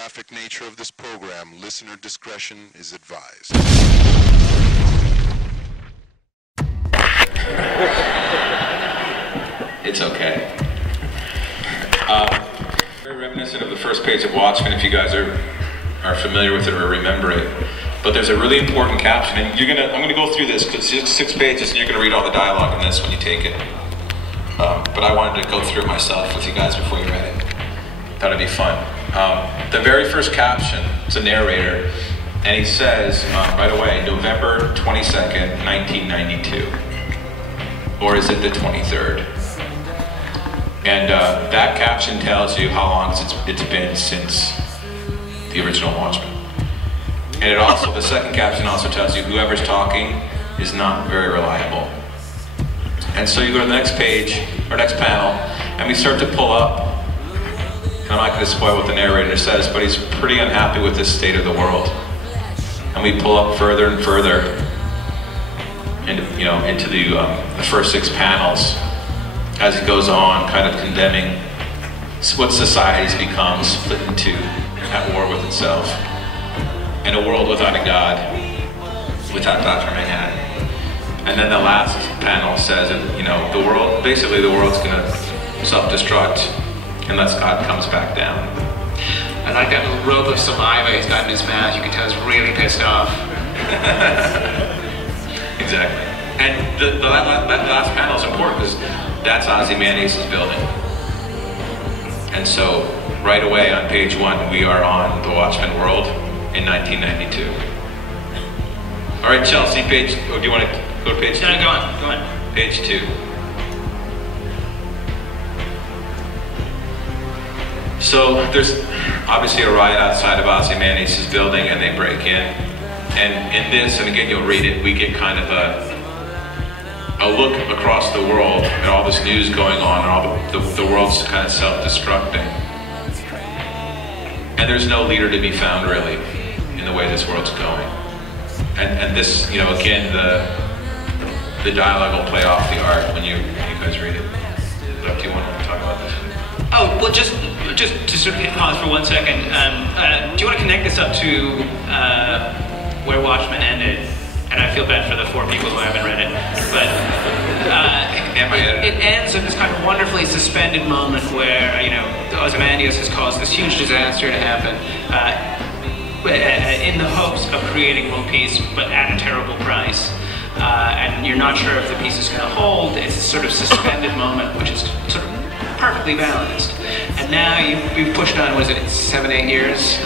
graphic nature of this program, listener discretion is advised. It's okay. Very reminiscent of the first page of Watchmen, if you guys are familiar with it or remember it. But there's a really important caption, and I'm gonna go through this because it's 6 pages, and you're gonna read all the dialogue in this when you take it. But I wanted to go through it myself with you guys before you read it. Thought it'd be fun. The very first caption, it's a narrator, and he says, right away, November 22nd, 1992. Or is it the 23rd? And that caption tells you how long it's been since the original Watchmen. And it also, the second caption also tells you whoever's talking is not very reliable. And so you go to the next page, or next panel, and we start to pull up, and I'm not going to spoil what the narrator says, but he's pretty unhappy with this state of the world. And we pull up further and further into the first 6 panels as he goes on, kind of condemning what society's become, split into, at war with itself. In a world without a God, without Dr. Manhattan. And then the last panel says that, the world's gonna self-destruct unless God comes back down. I like that little rope of saliva he's got in his mouth. You can tell he's really pissed off. Exactly. And that last panel is important because that's Ozymandias' building. And so, right away on page 1, we are on the Watchmen world in 1992. All right, Chelsea, do you want to go to page 2? No, go on. Page 2. So there's obviously a riot outside of Ozymandias' building, and they break in. And in this, and again you'll read it, we get kind of a look across the world at all this news going on, and all the world's kind of self-destructing. And there's no leader to be found really in the way this world's going. And this, again, the dialogue will play off the art when you guys read it. What do you want to talk about this? Oh, well, just to sort of pause for 1 second. Do you want to connect this up to where Watchmen ended? And I feel bad for the 4 people who haven't read it, but it ends in this kind of wonderfully suspended moment where Ozymandias has caused this huge disaster to happen in the hopes of creating world peace, but at a terrible price. And you're not sure if the peace is going to hold. It's a sort of suspended moment, which is sort of perfectly balanced. And now you've pushed on, 7-8 years?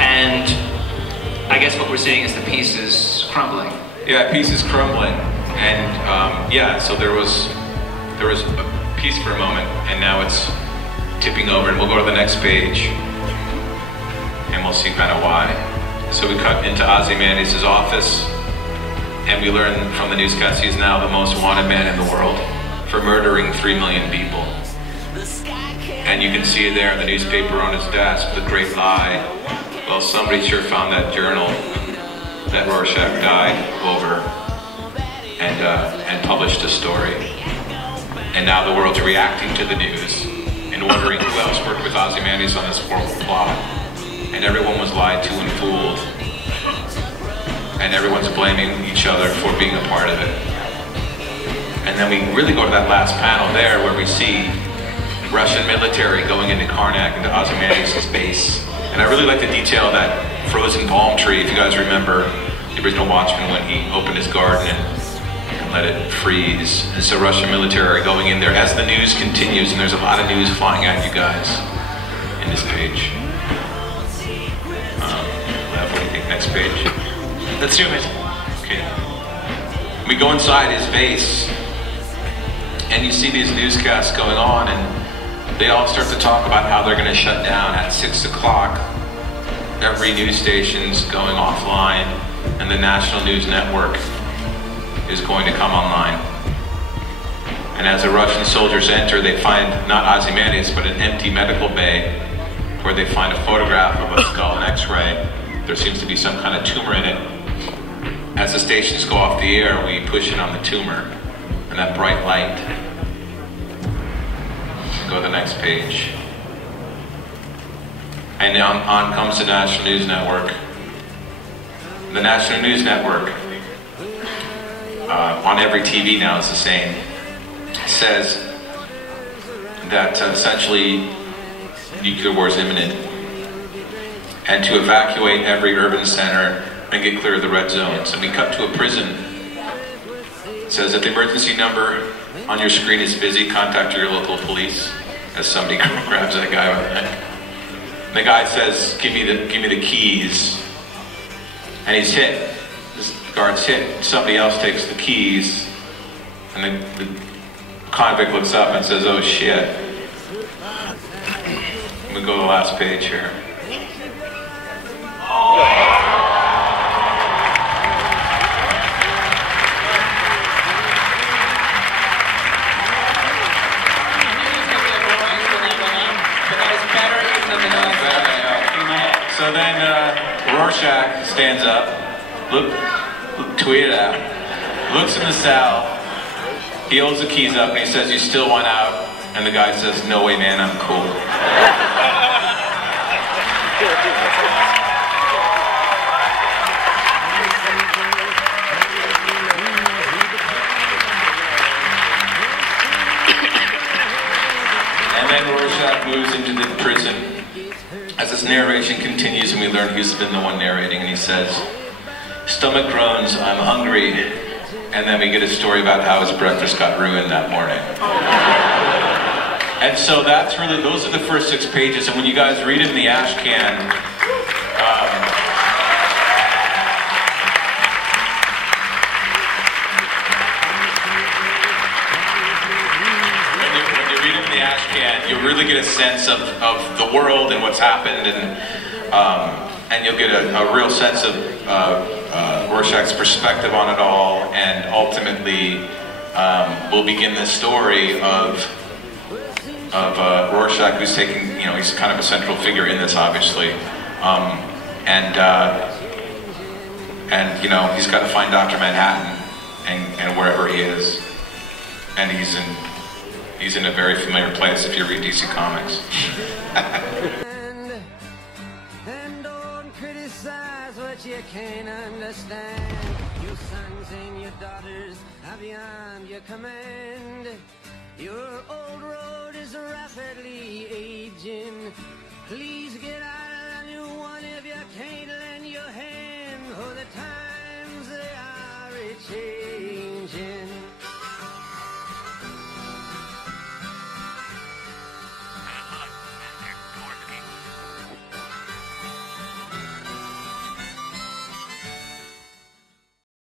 And I guess what we're seeing is the peace is crumbling. Yeah, peace is crumbling. And so there was a peace for a moment, and now it's tipping over. And we'll go to the next page, and we'll see kind of why. So we cut into Ozymandias' office, and we learn from the newscast he's now the most wanted man in the world for murdering 3 million people. And you can see it there in the newspaper on his desk, the great lie. Well, somebody sure found that journal that Rorschach died over and published a story. And now the world's reacting to the news and wondering who else worked with Ozymandias on this horrible plot. And everyone was lied to and fooled. And everyone's blaming each other for being a part of it. And then we really go to that last panel there where we see Russian military going into Karnak, into Ozymandias' base. And I really like the detail of that frozen palm tree, if you guys remember the original Watchmen when he opened his garden and let it freeze. And so Russian military are going in there as the news continues, and there's a lot of news flying at you guys in this page. What do you think? Next page? Let's do it. Okay. We go inside his base, and you see these newscasts going on, and they all start to talk about how they're going to shut down at 6 o'clock. Every news station's going offline, and the national news network is going to come online. And as the Russian soldiers enter, they find not Ozymandias, but an empty medical bay where they find a photograph of a skull and x-ray. There seems to be some kind of tumor in it. As the stations go off the air, we push in on the tumor, and that bright light. Go to the next page. And on comes the National News Network. The National News Network, on every TV now is the same, says that essentially nuclear war is imminent, and to evacuate every urban center and get clear of the red zones. And we cut to a prison. It says that the emergency number on your screen is busy, contact your local police. As somebody grabs that guy with it. The guy says, give me the keys. And he's hit. This guard's hit. Somebody else takes the keys. And the convict looks up and says, oh shit. We go to the last page here. So then Rorschach stands up, tweeted out, looks in the cell, he holds the keys up and he says, you still want out? And the guy says, no way man, I'm cool. And then Rorschach moves into the prison. As this narration continues and we learn he's been the one narrating, and he says, stomach groans, I'm hungry. And then we get a story about how his breakfast got ruined that morning. And so that's really, those are the first 6 pages. And when you guys read in the Ashcan, you'll really get a sense of the world and what's happened, and you'll get a real sense of Rorschach's perspective on it all, and ultimately we'll begin this story of Rorschach, who's taking, he's kind of a central figure in this, obviously, and he's got to find Dr. Manhattan and wherever he is, and he's in a very familiar place if you read DC Comics. And don't criticize what you can't understand. Your sons and your daughters are beyond your command. Your old road is rapidly aging. Please